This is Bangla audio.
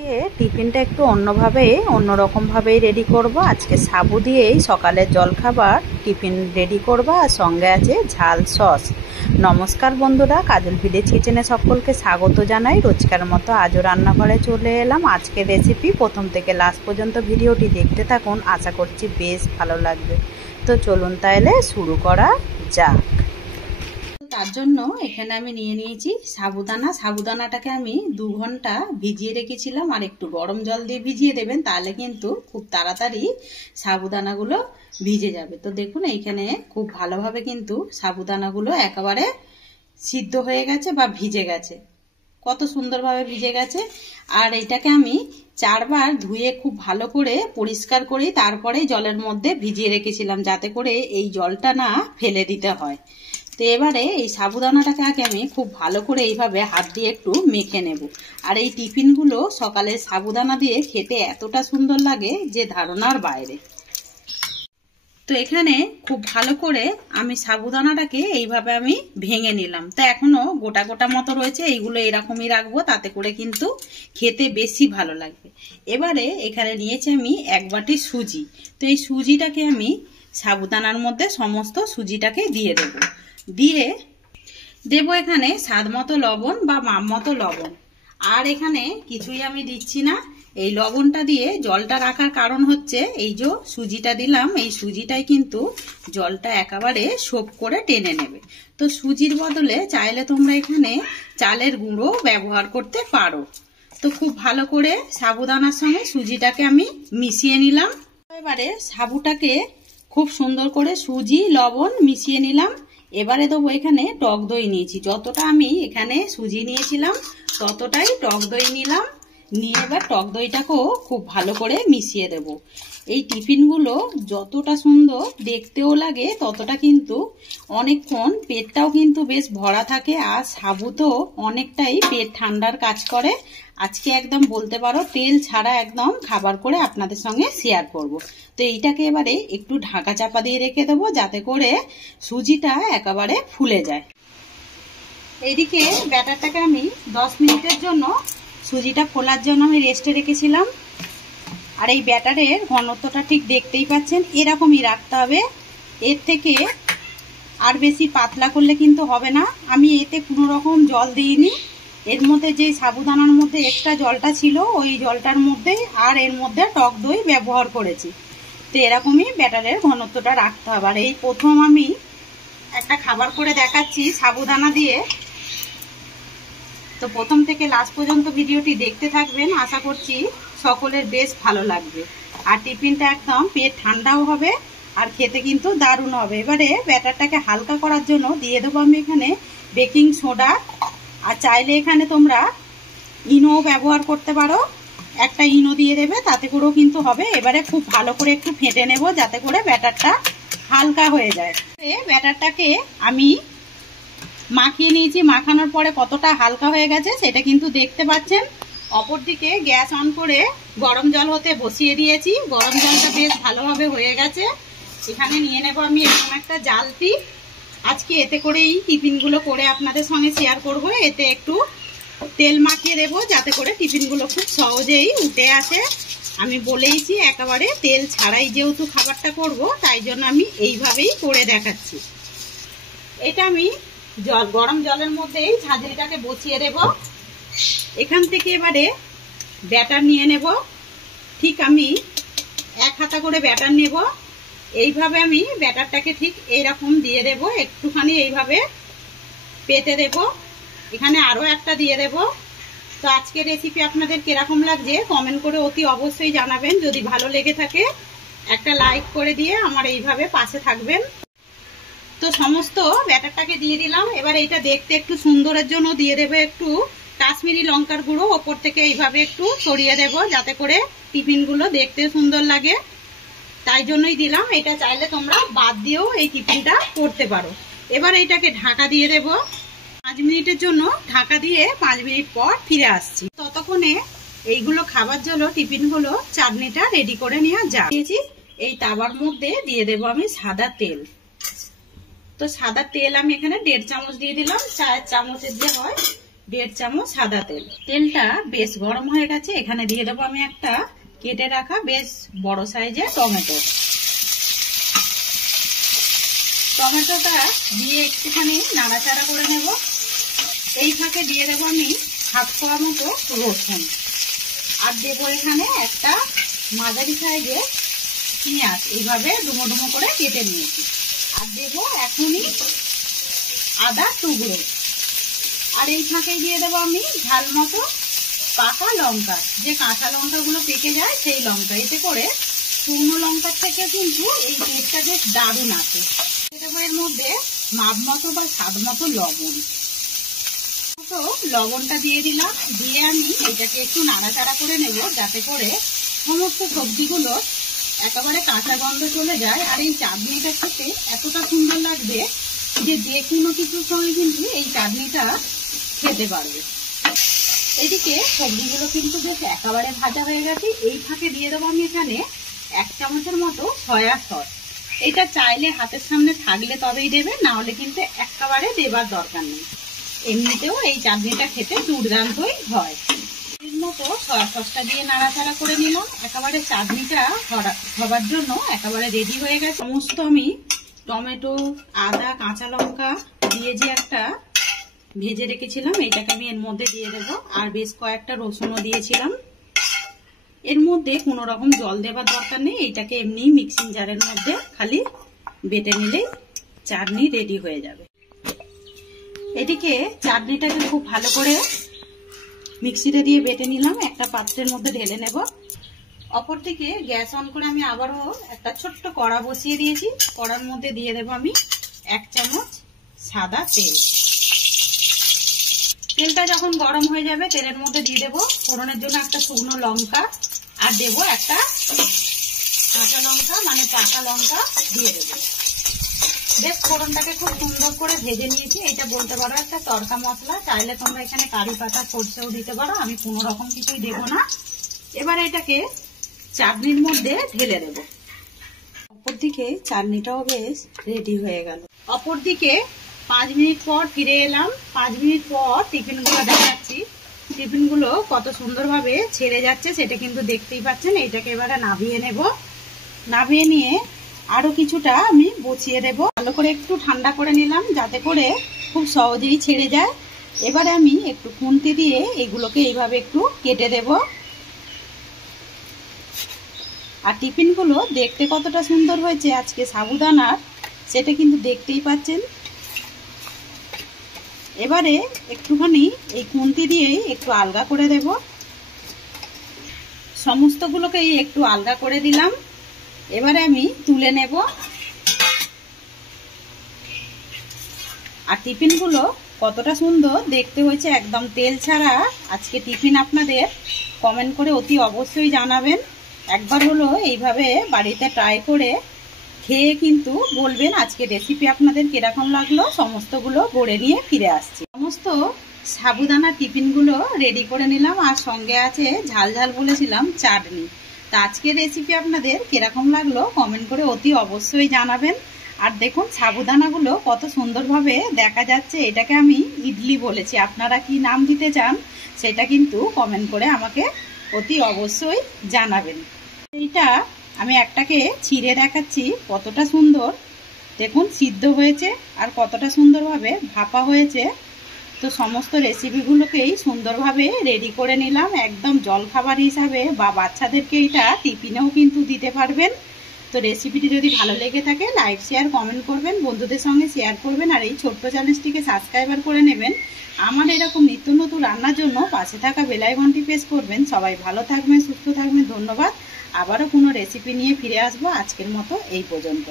আজকে টিফিনটা একটু অন্যরকমভাবেই রেডি করব। আজকে সাবু দিয়েই সকালের জলখাবার টিফিন রেডি করব, আর সঙ্গে আছে ঝাল সস। নমস্কার বন্ধুরা, কাজল ভিলেজ কিচেনে সকলকে স্বাগত জানাই। রোজকার মতো আজও রান্নাঘরে চলে এলাম। আজকের রেসিপি প্রথম থেকে লাস্ট পর্যন্ত ভিডিওটি দেখতে থাকুন, আশা করছি বেশ ভালো লাগবে। তো চলুন তাহলে শুরু করা যাক। তার জন্য এখানে আমি নিয়ে নিয়েছি সাবুদানাটাকে আমি 2 ঘন্টা ভিজিয়ে রেখেছিলাম, আর একটু গরম জল দিয়ে ভিজিয়ে দেবেন, তাহলে কিন্তু খুব তাড়াতাড়ি সাবুদানাগুলো ভিজে যাবে। তো দেখুন এইখানে খুব ভালোভাবে কিন্তু সাবুদানাগুলো একেবারে সিদ্ধ হয়ে গেছে বা ভিজে গেছে, কত সুন্দরভাবে ভিজে গেছে। আর এটাকে আমি 4 বার ধুয়ে খুব ভালো করে পরিষ্কার করে তারপরে জলের মধ্যে ভিজিয়ে রেখেছিলাম, যাতে করে এই জলটা না ফেলে দিতে হয়। তো এবারে এই সাবুদানাটাকে আগে আমি খুব ভালো করে এইভাবে হাত দিয়ে একটু মেখে নেব। আর এই টিফিনগুলো সকালে সাবুদানা দিয়ে খেতে এতটা সুন্দর লাগে যে ধারণার বাইরে। তো এখানে খুব ভালো করে আমি সাবুদানাটাকে এইভাবে আমি ভেঙে নিলাম। তো এখনো গোটা গোটা মতো রয়েছে, এইগুলো এরকমই রাখবো, তাতে করে কিন্তু খেতে বেশি ভালো লাগবে। এবারে এখানে নিয়েছি আমি 1 বাটি সুজি। তো এই সুজিটাকে আমি সাবুদানার মধ্যে সমস্ত সুজিটাকে দিয়ে দেবো এখানে স্বাদ মতো লবণ বা মাপ মতো লবণ। আর এখানে কিছুই আমি দিচ্ছি না। এই লবণটা দিয়ে জলটা রাখার কারণ হচ্ছে এই যে সুজিটা দিলাম, এই সুজিটাই কিন্তু জলটা একেবারে সোপ করে টেনে নেবে। তো সুজির বদলে চাইলে তোমরা এখানে চালের গুঁড়ো ব্যবহার করতে পারো। তো খুব ভালো করে সাবুদানার সঙ্গে সুজিটাকে আমি মিশিয়ে নিলাম। এবারে সাবুটাকে খুব সুন্দর করে সুজি লবণ মিশিয়ে নিলাম। এবারে দেবো এখানে টক দই নিয়েছি, যতটা আমি এখানে সুজি নিয়েছিলাম ততটাই টক দই নিলাম। নিয়ে এবার টক দইটাকেও খুব ভালো করে মিশিয়ে দেব। এই টিফিনগুলো যতটা সুন্দর দেখতেও লাগে, ততটা কিন্তু অনেকক্ষণ পেটটাও কিন্তু বেশ ভরা থাকে। আর সাবু তো অনেকটাই পেট ঠান্ডার কাজ করে। আজকে একদম বলতে পারো তেল ছাড়া একদম খাবার করে আপনাদের সঙ্গে শেয়ার করব। তো এইটাকে এবারে একটু ঢাকা চাপা দিয়ে রেখে দেবো, যাতে করে সুজিটা একেবারে ফুলে যায়। এইদিকে ব্যাটারটাকে আমি 10 মিনিটের জন্য সুজিটা ফোলার জন্য আমি রেস্টে রেখেছিলাম। আর এই ব্যাটারের ঘনত্বটা ঠিক দেখতেই পাচ্ছেন, এরকমই রাখতে হবে। এর থেকে আর বেশি পাতলা করলে কিন্তু হবে না। আমি এতে কোনো রকম জল দিইনি, এর মধ্যে যে সাবুদানার মধ্যে এক্সট্রা জলটা ছিল ওই জলটার মধ্যে আর এর মধ্যে টক দই ব্যবহার করেছি। তো এরকমই ব্যাটারের ঘনত্বটা রাখতে হবে। আর এই প্রথম আমি একটা খাবার করে দেখাচ্ছি সাবুদানা দিয়ে। তো প্রথম থেকে লাস্ট পর্যন্ত ভিডিওটি দেখতে থাকবেন, আশা করছি সকলের বেশ ভালো লাগবে। আর টিফিনটা একদম পেট ঠান্ডাও হবে আর খেতে কিন্তু দারুণ হবে। এবারে ব্যাটারটাকে হালকা করার জন্য দিয়ে দেবো আমি এখানে বেকিং সোডা। আর চাইলে এখানে তোমরা ইনো ব্যবহার করতে পারো, একটা ইনো দিয়ে দেবে, তাতে করেও কিন্তু হবে। এবারে খুব ভালো করে একটু ফেটে নেব, যাতে করে ব্যাটারটা হালকা হয়ে যায়। ব্যাটারটাকে আমি মাখিয়ে নিয়েছি, মাখানোর পরে কতটা হালকা হয়ে গেছে সেটা কিন্তু দেখতে পাচ্ছেন। অপরদিকে গ্যাস অন করে গরম জল হতে বসিয়ে দিয়েছি। গরম জলটা বেশ ভালোভাবে হয়ে গেছে। এখানে নিয়ে নেব আমি এরকম একটা জালতি। আজকে এতে করেই টিফিনগুলো করে আপনাদের সঙ্গে শেয়ার করব। এতে একটু তেল মাখিয়ে দেবো, যাতে করে টিফিনগুলো খুব সহজেই উঠে আসে। আমি বলেইছি একেবারে তেল ছাড়াই যেহেতু খাবারটা করব, তাই জন্য আমি এইভাবেই করে দেখাচ্ছি। এটা আমি গরম জলের মধ্যেই ঝাঁঝরিটাকে বসিয়ে দেব। এখান থেকে এবারে ব্যাটার নিয়ে নেব। ঠিক আমি 1 হাতা করে ব্যাটার নেব। এইভাবে আমি ব্যাটারটাকে ঠিক এইরকম দিয়ে দেব, একটুখানি এইভাবে পেতে দেব। এখানে আরও একটা দিয়ে দেব। তো আজকের রেসিপি আপনাদের কিরকম লাগছে কমেন্ট করে অতি অবশ্যই জানাবেন। যদি ভালো লেগে থাকে একটা লাইক করে দিয়ে আমার এইভাবে পাশে থাকবেন। তো সমস্ত ব্যাটারটাকে দিয়ে দিলাম। এবার এটা দেখতে একটু সুন্দরের জন্য দিয়ে দেবো একটু কাশ্মীরি লঙ্কার গুঁড়ো, ওপর থেকে এইভাবে একটু ছড়িয়ে দেব, যাতে করে টিফিনগুলো দেখতে সুন্দর লাগে। তাই জন্যই দিলাম। এটা চাইলে তোমরা বাদ দিয়েও এই টিফিনটা করতে পারো। এবার এটাকে ঢাকা দিয়ে দেব 5 মিনিটের জন্য। ঢাকা দিয়ে 5 মিনিট পর ফিরে আসছি। ততক্ষণে এইগুলো খাবার জন্য টিফিনগুলো চাটনিটা রেডি করে নিয়ে যাচ্ছি। এই তাওয়ার মধ্যে দিয়ে দেব আমি সাদা তেল। তো সাদা তেল আমি এখানে 1.5 চামচ দিয়ে দিলাম, 4 চামচের যে হয় 1.5 চামচ সাদা তেল। তেলটা বেশ গরম হয়ে গেছে, এখানে দিয়ে দেবো আমি একটা কেটে রাখা বেশ বড় সাইজের টমেটো। টমেটোটা দিয়ে একটুখানি নাড়াচাড়া করে নেব। এই ফাঁকে দিয়ে দেবো আমি 1/2 কোয়া মতো রসুন, আর দেবো এখানে একটা মাঝারি সাইজের পেঁয়াজ, এইভাবে ডুমো ডুমো করে কেটে নিয়েছি। আর দেবো এখনই আদা টুকরো, আর এই ফাঁকে দিয়ে দেবো আমি ঝাল মতো পাকা লঙ্কা, যে কাঁচা লঙ্কাগুলো পেকে যায় সেই লঙ্কা। এতে করে শুকনো লঙ্কার থেকে কিন্তু এই টেস্টটা বেশ দারুণ আছে। দেবো এর মধ্যে মাপ মতো বা স্বাদ মতো লবণ। তো লবণটা দিয়ে দিলাম, দিয়ে আমি এটাকে একটু নাড়াচাড়া করে নেব, যাতে করে সমস্ত সবজিগুলো একেবারে কাঁচা গন্ধ চলে যায়। আর এই চাটনিটা খেতে এতটা সুন্দর লাগবে যে কোনো কিছুর সঙ্গে কিন্তু এই চাটনিটা খেতে পারবে। এদিকে সবজিগুলো কিন্তু বেশ একেবারে ভাজা হয়ে গেছে। এই ফাঁকে দিয়ে দেবো আমি এখানে 1 চামচের মতো সয়া সস। এটা চাইলে হাতের সামনে থাকলে তবেই দেবে, না হলে কিন্তু একেবারে দেবার দরকার নেই। এমনিতেও এই চাটনিটা খেতে দুর্দান্তই হয়। এর মতো সয়া সসটা দিয়ে নাড়াচাড়া করে নিলাম। একেবারে চাটনিটা হবার জন্য একেবারে রেডি হয়ে গেছে। সমস্ত আমি টমেটো, আদা, কাঁচা লঙ্কা দিয়ে যে একটা ভেজে রেখেছিলাম, এইটাকে আমি এর মধ্যে দিয়ে দেবো। আর বেশ কয়েকটা রসুনও দিয়েছিলাম। এর মধ্যে কোনো রকম জল দেবার দরকার নেই, এইটাকে এমনি মিক্সিং জারের মধ্যে খালি বেটে নিলেই চাটনি রেডি হয়ে যাবে। এদিকে চাটনিটাকে খুব ভালো করে মিক্সিতে দিয়ে বেটে নিলাম, একটা পাত্রের মধ্যে ঢেলে নেব। অপরদিকে গ্যাস অন করে আমি আবারও একটা ছোট্ট কড়া বসিয়ে দিয়েছি। কড়ার মধ্যে দিয়ে দেবো আমি 1 চামচ সাদা তেল। তেলটা যখন গরম হয়ে যাবে, তেলের মধ্যে দিয়ে দেবো ফোড়নের জন্য একটা শুকনো লঙ্কা, আর দেবো একটা কাঁচা লঙ্কা মানে পাকা লঙ্কা দিয়ে দেবো। বেশ ফোড়নটাকে খুব সুন্দর করে ভেজে নিয়েছি। এটা বলতে পারো একটা তড়কা মশলা, চাইলে তোমরা এখানে কারি পাতা সরষেও দিতে পারো, আমি কোনো রকম কিছুই দেবো না। এবার এটাকে চাটনির মধ্যে ঢেলে দেব। অপরদিকে চাটনিটাও বেশ রেডি হয়ে গেল। অপরদিকে 5 মিনিট পর ফিরে এলাম। 5 মিনিট পর টিফিনগুলো দেখাচ্ছি। টিফিনগুলো কত সুন্দরভাবে ছেড়ে যাচ্ছে সেটা কিন্তু দেখতেই পাচ্ছেন। এটাকে এবারে নামিয়ে নেব। নামিয়ে নিয়ে আরো কিছুটা আমি বসিয়ে দেব। ভালো করে একটু ঠান্ডা করে নিলাম, যাতে করে খুব সহজেই ছেড়ে যায়। এবারে আমি একটু খুন্তি দিয়ে এগুলোকে এইভাবে একটু কেটে দেব। আর টিফিনগুলো দেখতে কতটা সুন্দর হয়েছে আজকে সাবুদানার, সেটা কিন্তু দেখতেই পাচ্ছেন। এবারে একটুখানি এই খুন্তি দিয়ে একটু আলগা করে দেব। সমস্তগুলোকেই একটু আলগা করে দিলাম। এবারে আমি তুলে নেব। আর টিফিনগুলো কতটা সুন্দর দেখতে হয়েছে, একদম তেল ছাড়া আজকে টিফিন আপনাদের কমেন্ট করে অতি অবশ্যই জানাবেন। একবার হলো এইভাবে বাড়িতে ট্রাই করে খেয়ে কিন্তু বলবেন আজকে রেসিপি আপনাদের কিরকম লাগলো। সমস্তগুলো গড়ে নিয়ে ফিরে আসছি। সমস্ত সাবুদানা টিফিনগুলো রেডি করে নিলাম, আর সঙ্গে আছে ঝাল ঝাল বলেছিলাম চাটনি। তা আজকের রেসিপি আপনাদের কিরকম লাগলো কমেন্ট করে অতি অবশ্যই জানাবেন। আর দেখুন সাবুদানাগুলো কত সুন্দরভাবে দেখা যাচ্ছে। এটাকে আমি ইডলি বলেছি, আপনারা কি নাম দিতে চান সেটা কিন্তু কমেন্ট করে আমাকে অতি অবশ্যই জানাবেন। এইটা আমি একটাকে ছিঁড়ে দেখাচ্ছি কতটা সুন্দর দেখুন সিদ্ধ হয়েছে আর কতটা সুন্দরভাবে ভাপা হয়েছে। তো সমস্ত রেসিপিগুলোকেই সুন্দরভাবে রেডি করে নিলাম। একদম জলখাবার হিসাবে বা বাচ্চাদেরকে এটা টিফিনেও কিন্তু দিতে পারবেন। তো রেসিপিটি যদি ভালো লেগে থাকে লাইক শেয়ার কমেন্ট করবেন, বন্ধুদের সঙ্গে শেয়ার করবেন, আর এই ছোট্ট চ্যানেলটিকে সাবস্ক্রাইবার করে নেবেন। আমার এরকম নিত্য নতুন রান্নার জন্য পাশে থাকা বেল আইকনটি প্রেস করবেন। সবাই ভালো থাকবেন, সুস্থ থাকবেন। ধন্যবাদ। আবারও কোনো রেসিপি নিয়ে ফিরে আসবো। আজকের মতো এই পর্যন্ত।